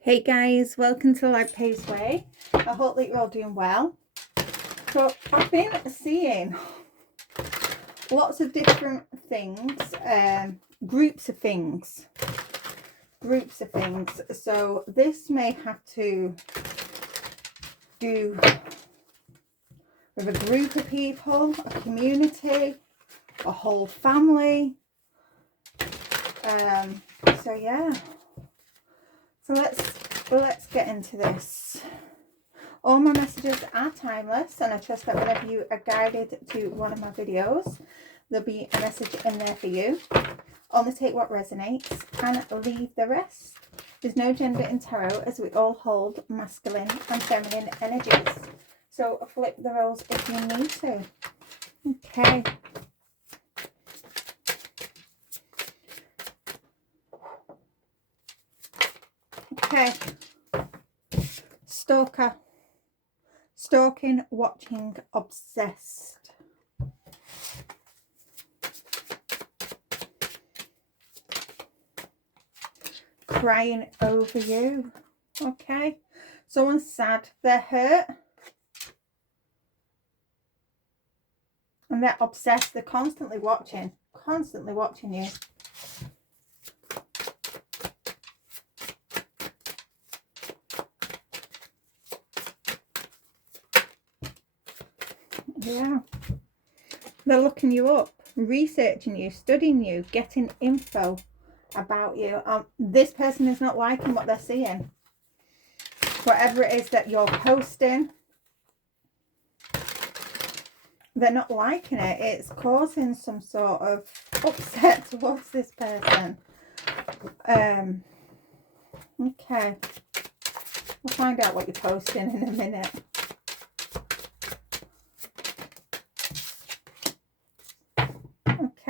Hey guys, welcome to Life Pace Way. I hope that you're all doing well. So I've been seeing lots of different things, groups of things. So this may have to do with a group of people, a community, a whole family. So yeah. So let's get into this. All my messages are timeless, and I trust that whenever you are guided to one of my videos, there'll be a message in there for you. Only take what resonates and leave the rest. There's no gender in tarot, as we all hold masculine and feminine energies. So flip the roles if you need to. Okay. Okay. Stalker. Stalking, watching, obsessed. Crying over you. Okay. Someone's sad. They're hurt. And they're obsessed. They're constantly watching you. Yeah. They're looking you up, researching you, studying you, getting info about you. This person is not liking what they're seeing. Whatever it is that you're posting, they're not liking it. It's causing some sort of upset towards this person. Okay. We'll find out what you're posting in a minute.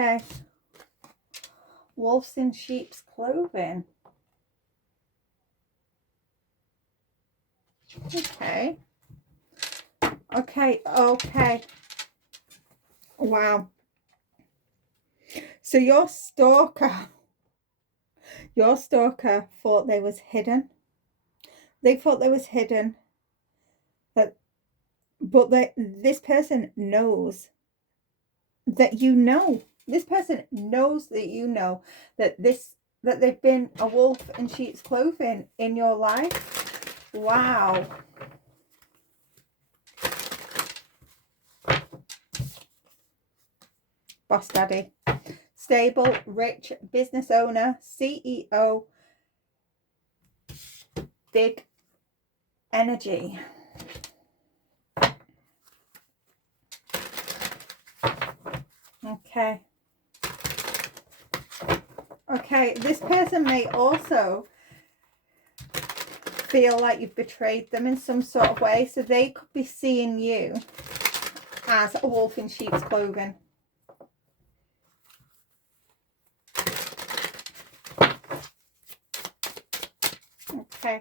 Okay. Wolves in sheep's clothing. Okay. Okay. Wow. So your stalker thought they was hidden. They thought they was hidden. But this person knows that you know. This person knows that you know that they've been a wolf in sheep's clothing in your life. Wow. Boss daddy. Stable, rich, business owner, CEO, big energy. Okay. Okay, this person may also feel like you've betrayed them in some sort of way, so they could be seeing you as a wolf in sheep's clothing. Okay.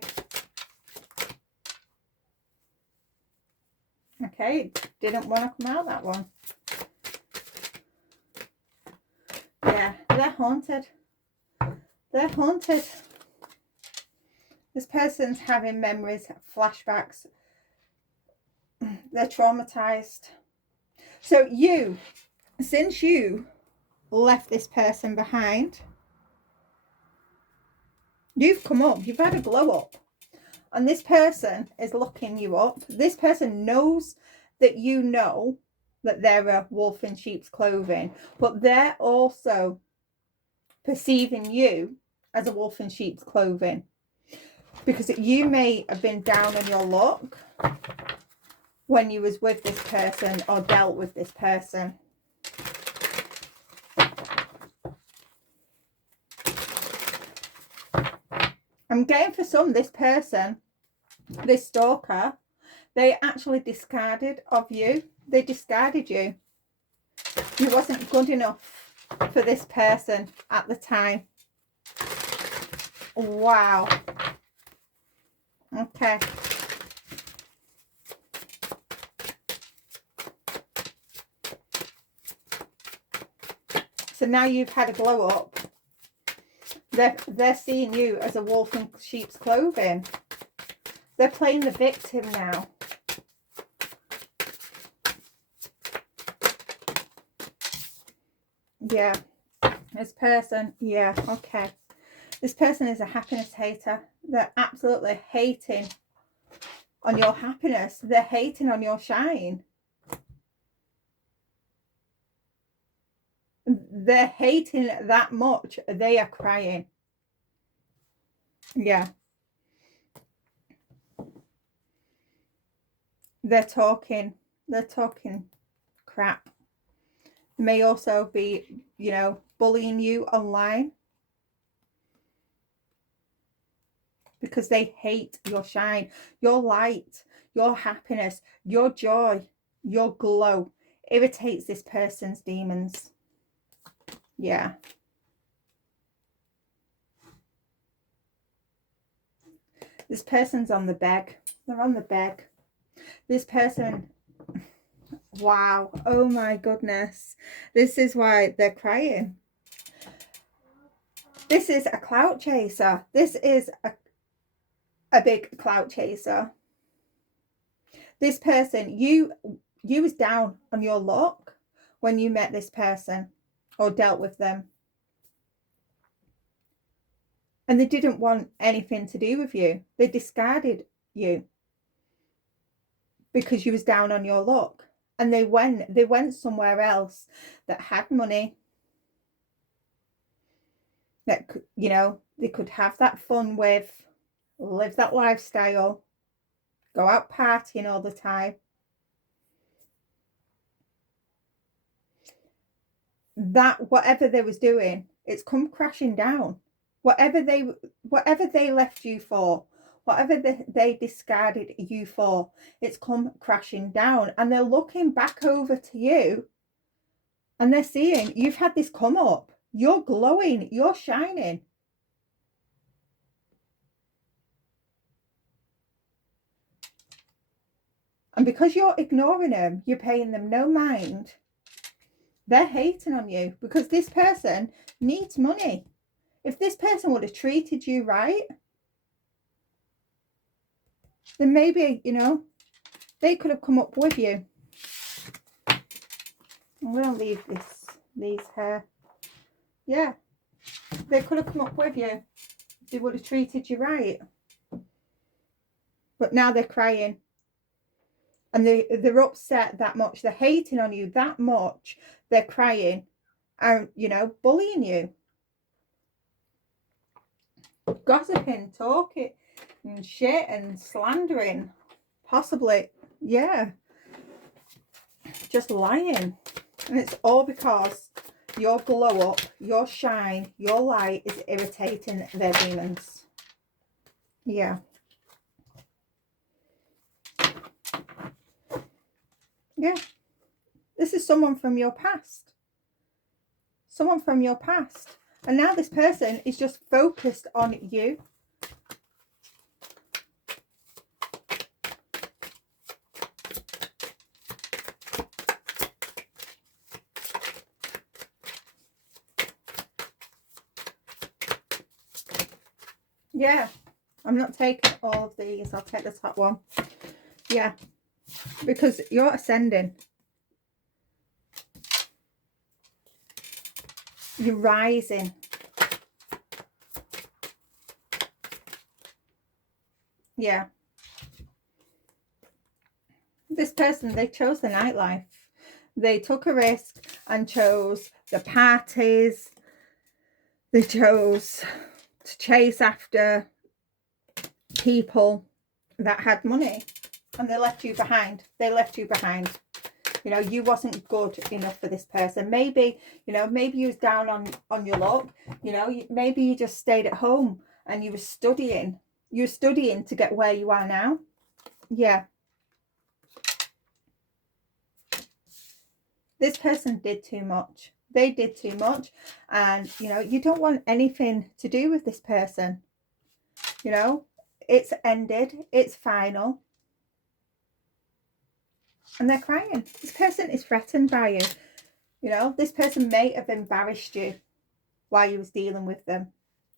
Okay, didn't want to come out, that one. Yeah, they're haunted. They're haunted. This person's having memories, flashbacks. They're traumatized. So since you left this person behind, you've come up, you've had a glow up. And this person is looking you up. This person knows that you know that they're a wolf in sheep's clothing, but they're also perceiving you as a wolf in sheep's clothing, because you may have been down on your luck when you was with this person or dealt with this person. I'm getting for some, this person, this stalker, they actually discarded of you. They discarded you. You wasn't good enough for this person at the time. Wow. Okay. So now you've had a glow up. They're seeing you as a wolf in sheep's clothing. They're playing the victim now. Yeah. This person, yeah, okay. This person is a happiness hater. They're absolutely hating on your happiness. They're hating on your shine. They're hating that much. They are crying. Yeah. They're talking crap. They may also be, you know, bullying you online because they hate your shine, your light, your happiness, your joy, your glow. Irritates this person's demons. Yeah. This person's on the beg. They're on the beg. This person, wow, oh my goodness. This is why they're crying. This is a clout chaser. This is a big clout chaser. This person, you was down on your luck when you met this person or dealt with them. And they didn't want anything to do with you. They discarded you because you was down on your luck. And they went somewhere else that had money, that, you know, they could have that fun with, live that lifestyle, go out partying all the time. That whatever they was doing, it's come crashing down. Whatever they left you for, whatever they discarded you for, it's come crashing down. And they're looking back over to you and they're seeing you've had this come up. You're glowing, you're shining. And because you're ignoring them, you're paying them no mind. They're hating on you because this person needs money. If this person would have treated you right, then maybe, you know, they could have come up with you. I'm going to leave these here. Yeah, they could have come up with you. They would have treated you right. But now they're crying. And they're upset that much. They're hating on you that much. They're crying and, you know, bullying you. Gossiping, talking and shit and slandering. Possibly, yeah. Just lying. And it's all because your glow up, your shine, your light is irritating their demons. Yeah. Yeah. This is someone from your past. Someone from your past. And now this person is just focused on you. Yeah. I'm not taking all of these. I'll take the top one. Yeah. Because you're ascending. You're rising. Yeah. This person, they chose the nightlife. They took a risk and chose the parties. They chose to chase after people that had money. And they left you behind. They left you behind. You know, you wasn't good enough for this person. Maybe, you know, maybe you was down on your luck. You know, maybe you just stayed at home and you were studying. You were studying to get where you are now. Yeah. This person did too much. They did too much. And, you know, you don't want anything to do with this person. You know, it's ended. It's final. And they're crying. This person is threatened by you. You know, this person may have embarrassed you while you was dealing with them.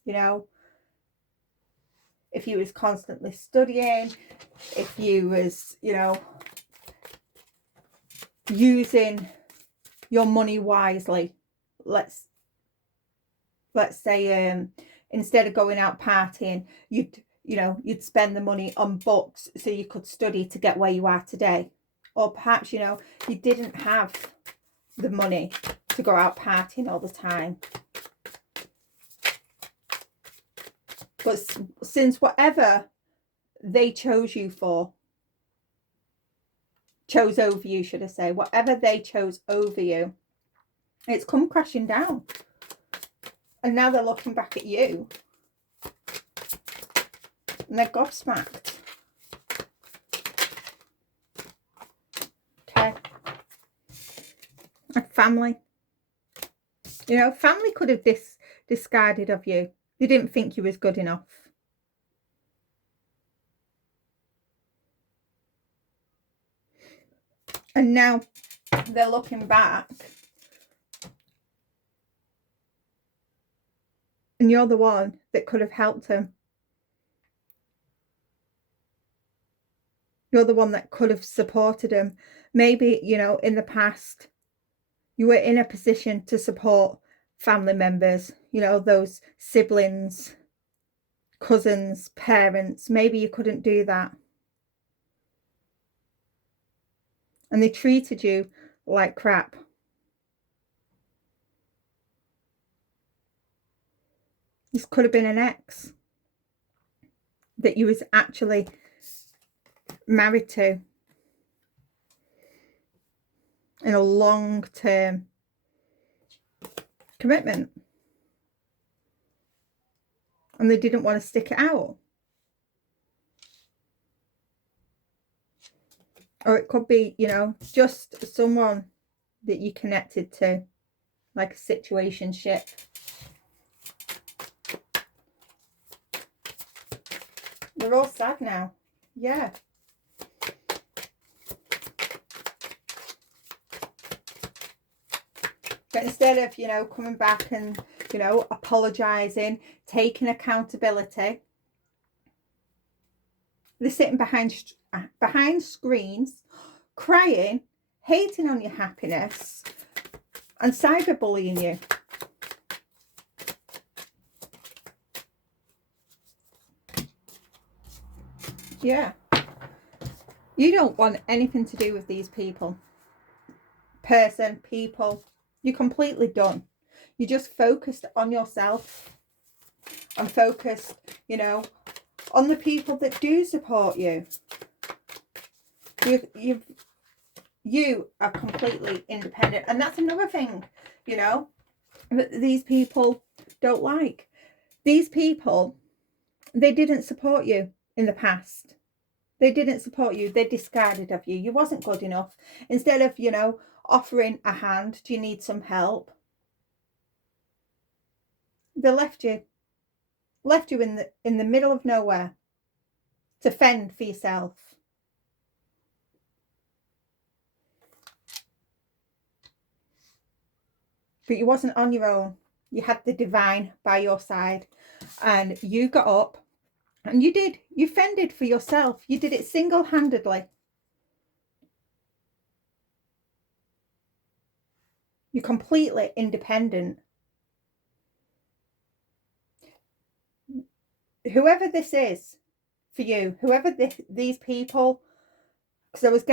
You know, if you was constantly studying, if you was, you know, using your money wisely. Let's say instead of going out partying, you'd spend the money on books so you could study to get where you are today. Or perhaps, you know, you didn't have the money to go out partying all the time. But since whatever they chose over you, should I say, whatever they chose over you, it's come crashing down. And now they're looking back at you and they're gobsmacked. Okay. And family. You know, family could have discarded of you. They didn't think you was good enough. And now they're looking back. And you're the one that could have helped them. You're the one that could have supported them. Maybe, you know, in the past, you were in a position to support family members, you know, those siblings, cousins, parents. Maybe you couldn't do that. And they treated you like crap. This could have been an ex that you was actually married to in a long-term commitment. And they didn't want to stick it out. Or it could be, you know, just someone that you connected to, like a situationship. They're all sad now. Yeah. But instead of, you know, coming back and, you know, apologising, taking accountability, they're sitting behind screens, crying, hating on your happiness, and cyberbullying you. Yeah. You don't want anything to do with these people. People. You're completely done. You're just focused on yourself and focused, you know, on the people that do support you. You are completely independent. And that's another thing, you know, that these people don't like. These people, they didn't support you in the past. They didn't support you. They discarded of you. You wasn't good enough. Instead of, you know, offering a hand, do you need some help? They left you in the middle of nowhere to fend for yourself. But you wasn't on your own. You had the divine by your side, and you got up and you fended for yourself. You did it single-handedly. You're completely independent. Whoever this is for you, whoever these people, because I was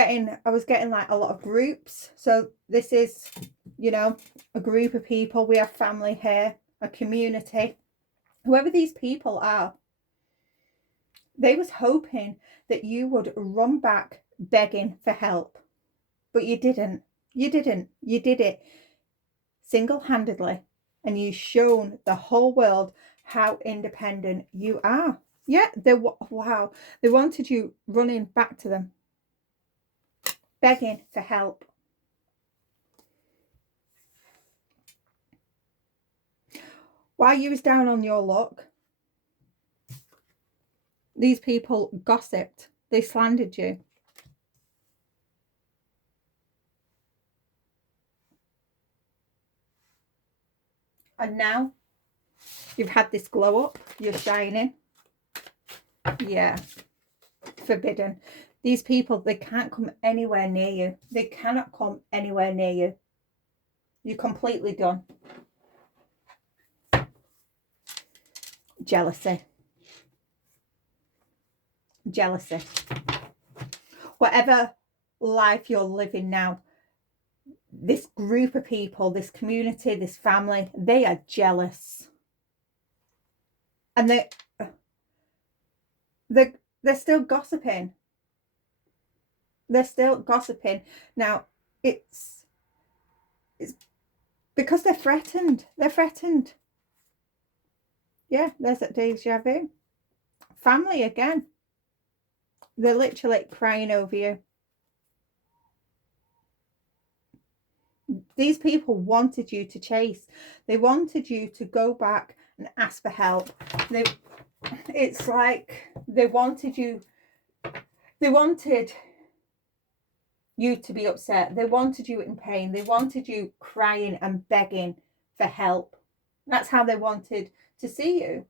getting like a lot of groups. So this is, you know, a group of people. We have family here, a community. Whoever these people are, they was hoping that you would run back begging for help. But you didn't. You didn't. You did it single-handedly. And you've shown the whole world how independent you are. Yeah, wow. They wanted you running back to them, begging for help. While you was down on your luck, these people gossiped. They slandered you. And now You've had this glow up. You're shining. Yeah. Forbidden. These people, they can't come anywhere near you. They cannot come anywhere near you. You're completely done. Jealousy. Jealousy. Whatever life you're living now, this group of people, this community, this family, they are jealous. And they're still gossiping. They're still gossiping. Now, it's because they're threatened. They're threatened. Yeah, there's that deja vu. Family again. They're literally crying over you. These people wanted you to chase. They wanted you to go back and ask for help. It's like they wanted you to be upset. They wanted you in pain. They wanted you crying and begging for help. That's how they wanted to see you.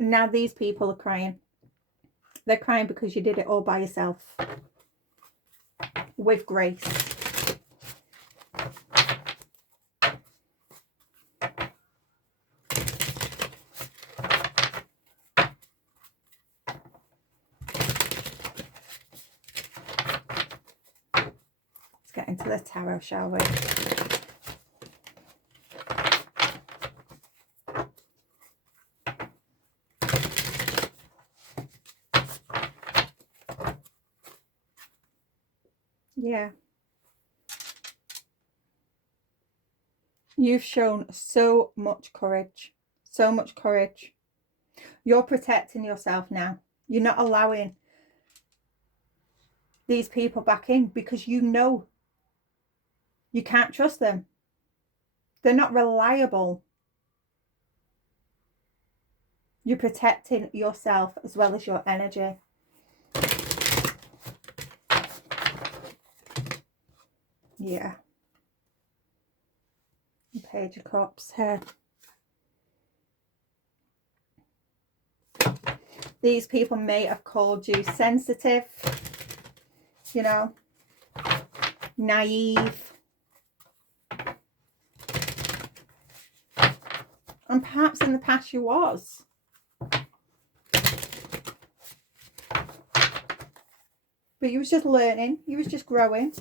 And now these people are crying. They're crying because you did it all by yourself. With grace. Let's get into the tarot, shall we? Yeah. You've shown so much courage. So much courage. You're protecting yourself now. You're not allowing these people back in because you know you can't trust them. They're not reliable. You're protecting yourself as well as your energy. Yeah. Page of Cups here. These people may have called you sensitive, you know, naive. And perhaps in the past you was. But you was just learning. You was just growing.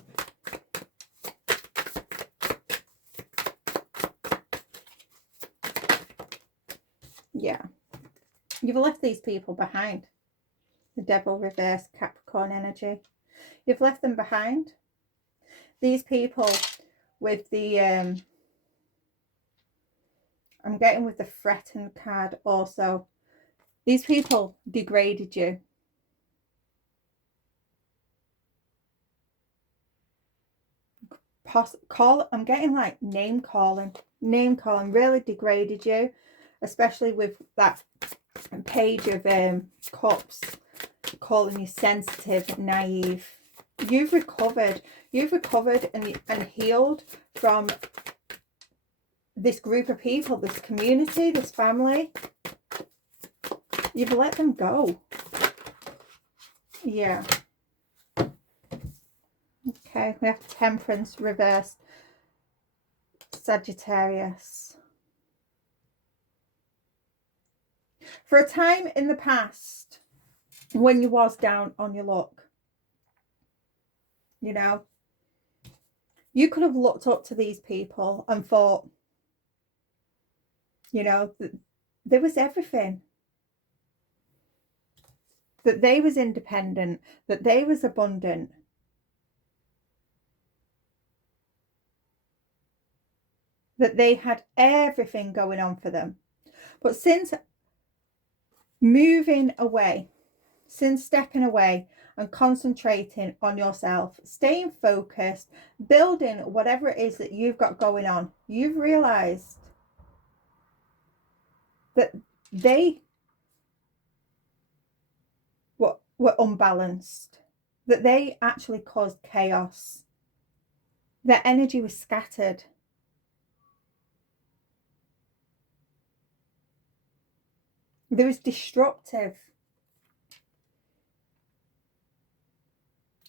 Yeah. You've left these people behind. The Devil reverse, Capricorn energy. You've left them behind. These people with the I'm getting with the threatened card also. These people degraded you. I'm getting like name calling, really degraded you, especially with that Page of Cups, calling you sensitive, naive. You've recovered and healed from this group of people, this community, this family. You've let them go. Yeah. Okay, we have Temperance reversed, Sagittarius. For a time in the past, when you was down on your luck, you know, you could have looked up to these people and thought, you know, that there was everything. That they was independent, that they was abundant. That they had everything going on for them. But since moving away, since stepping away and concentrating on yourself, staying focused, building whatever it is that you've got going on, you've realized that they were unbalanced. that they actually caused chaos. Their energy was scattered. They was destructive.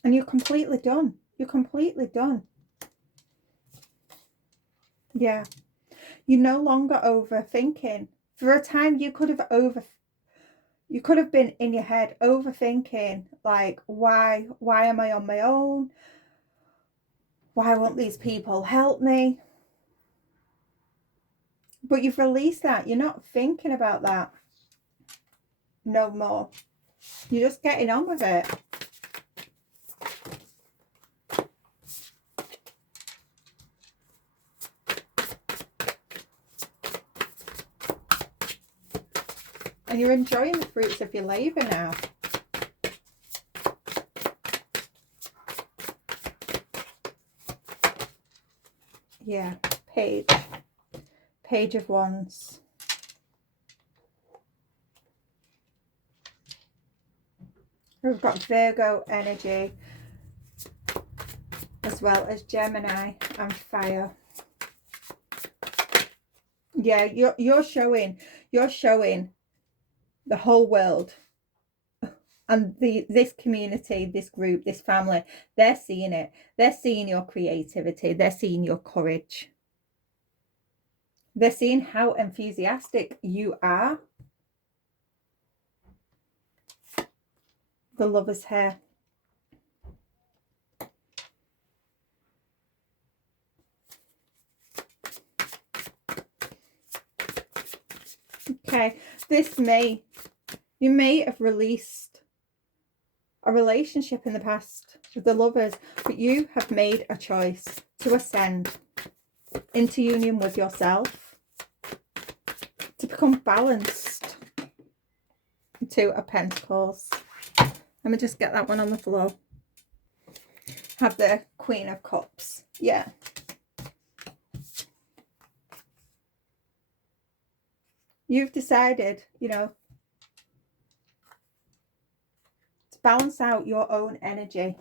And you're completely done. You're completely done. Yeah. You're no longer overthinking. For a time you could have been in your head overthinking, like, why am I on my own? Why won't these people help me? But you've released that. You're not thinking about that no more. You're just getting on with it. And you're enjoying the fruits of your labour now. Yeah, Page of Wands. We've got Virgo energy, as well as Gemini and fire. Yeah, you're showing the whole world and this community, this group, this family, they're seeing it. They're seeing your creativity. They're seeing your courage. They're seeing how enthusiastic you are. The Lover's here. Okay, you may have released a relationship in the past with the Lovers, but you have made a choice to ascend into union with yourself, to become balanced. Two of Pentacles. Let me just get that one on the floor. Have the Queen of Cups. Yeah. You've decided, to balance out your own energy,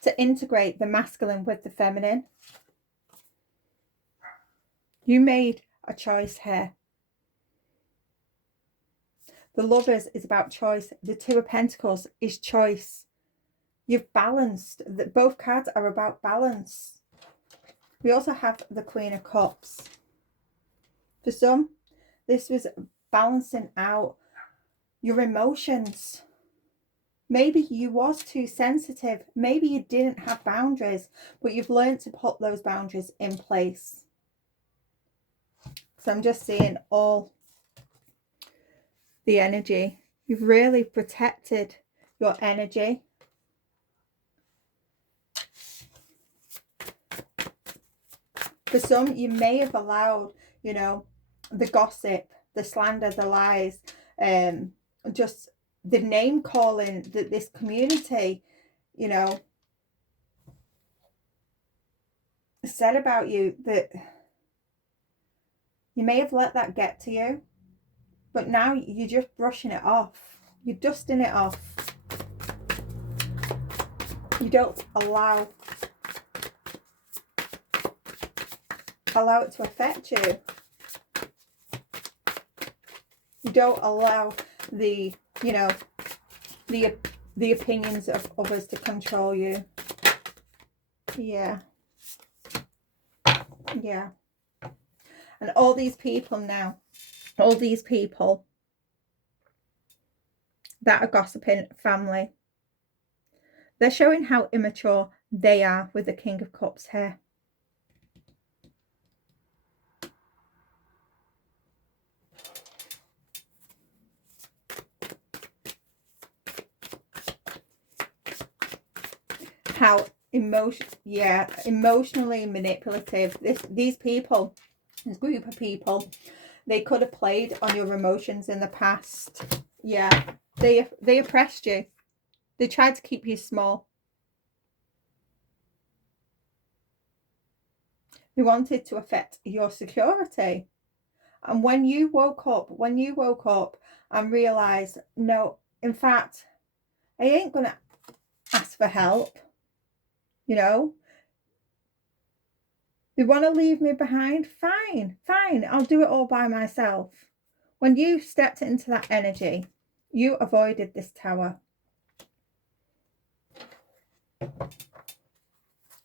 to integrate the masculine with the feminine. You made a choice here. The Lovers is about choice. The Two of Pentacles is choice. You've balanced. Both cards are about balance. We also have the Queen of Cups. For some, this was balancing out your emotions. Maybe you was too sensitive. Maybe you didn't have boundaries, but you've learned to put those boundaries in place. So I'm just seeing all the energy. You've really protected your energy. For some, you may have allowed, the gossip, the slander, the lies, just the name calling that this community, said about you, that you may have let that get to you, but now you're just brushing it off. You're dusting it off. You don't allow it to affect you. You don't allow the opinions of others to control you. Yeah. Yeah. And all these people now, that are gossiping family, they're showing how immature they are with the King of Cups here. How emotionally manipulative these people, this group of people, they could have played on your emotions in the past. Yeah, they oppressed you. They tried to keep you small. They wanted to affect your security. And when you woke up and realized, no, in fact, I ain't gonna ask for help, you know. They want to leave me behind. Fine, fine. I'll do it all by myself. When you stepped into that energy, you avoided this tower.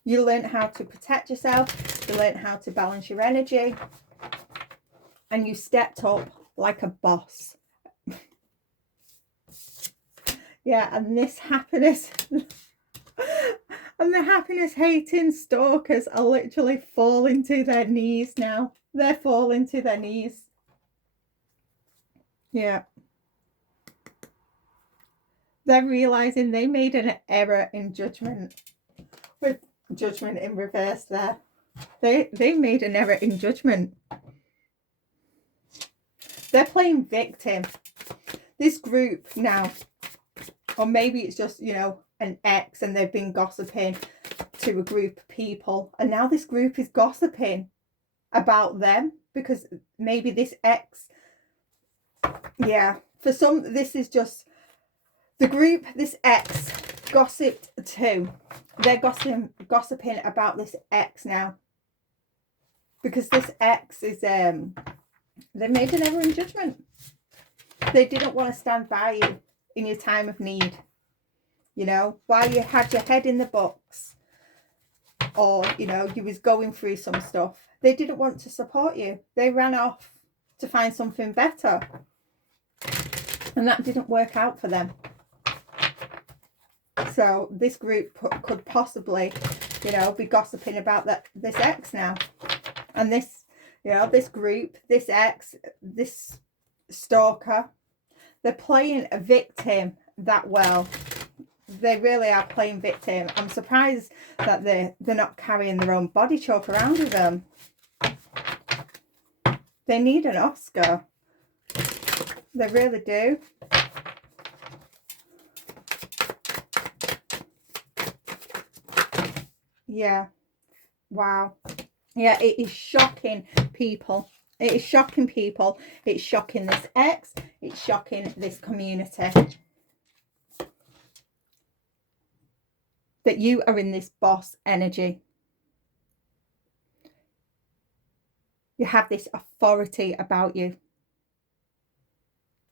You learned how to protect yourself. You learned how to balance your energy. And you stepped up like a boss. Yeah, and this happiness and the happiness hating stalkers are literally falling to their knees now. They're falling to their knees. Yeah. They're realizing they made an error in judgment. With judgment in reverse there. They made an error in judgment. They're playing victim. This group now, or maybe it's just, you know, an ex and they've been gossiping to a group of people. And now this group is gossiping about them because maybe this ex, yeah, for some, this is just the group this ex gossiped to. They're gossiping about this ex now. Because this ex is, they made an error in judgment. They didn't want to stand by you in your time of need. You know, while you had your head in the books, or, you know, you was going through some stuff, they didn't want to support you. They ran off to find something better. And that didn't work out for them. So this group could possibly, you know, be gossiping about this ex now. And this, you know, this group, this ex, this stalker, they're playing a victim that well. They really are playing victim. I'm surprised that they're not carrying their own body chalk around with them. They need an Oscar. They really do. Yeah. Wow. Yeah, it is shocking people. It is shocking people. It's shocking this ex. It's shocking this community. That you are in this boss energy. You have this authority about you.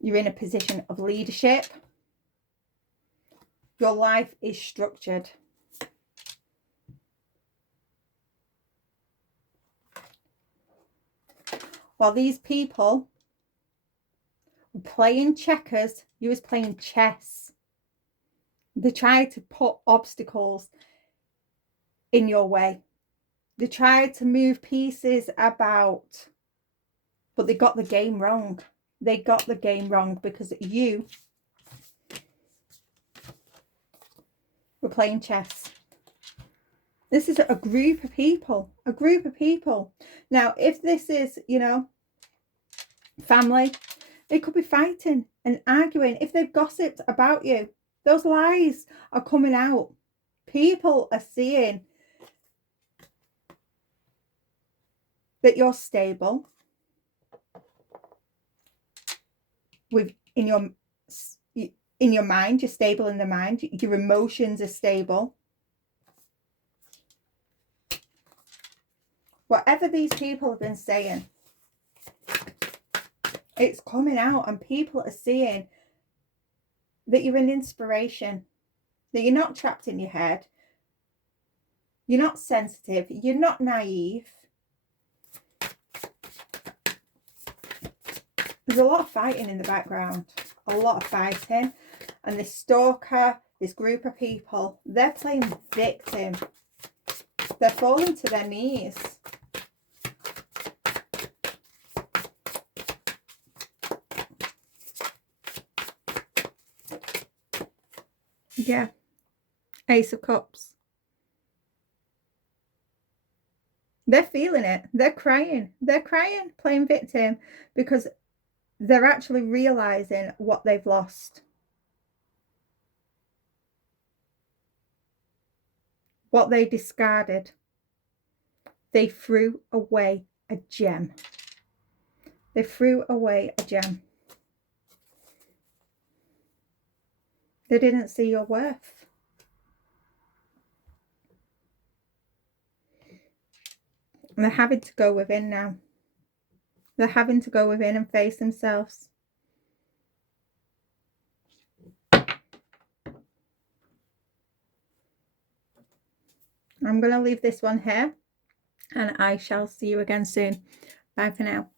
You're in a position of leadership. Your life is structured. While these people were playing checkers, you was playing chess. They tried to put obstacles in your way. They tried to move pieces about, but they got the game wrong. They got the game wrong because you were playing chess. This is a group of people. A group of people. Now, if this is, you know, family, they could be fighting and arguing. If they've gossiped about you, those lies are coming out. People are seeing that you're stable in your mind. You're stable in the mind. Your emotions are stable. Whatever these people have been saying, it's coming out, and people are seeing that you're an inspiration, that you're not trapped in your head, you're not sensitive, you're not naive. There's a lot of fighting in the background, a lot of fighting, and this stalker, this group of people, they're playing victim. They're falling to their knees. Yeah. Ace of Cups. They're feeling it. They're crying. They're crying, playing victim, because they're actually realizing what they've lost. What they discarded. They threw away a gem. They threw away a gem. They didn't see your worth. they're having to go within now. They're having to go within and face themselves. I'm going to leave this one here, and I shall see you again soon. Bye for now.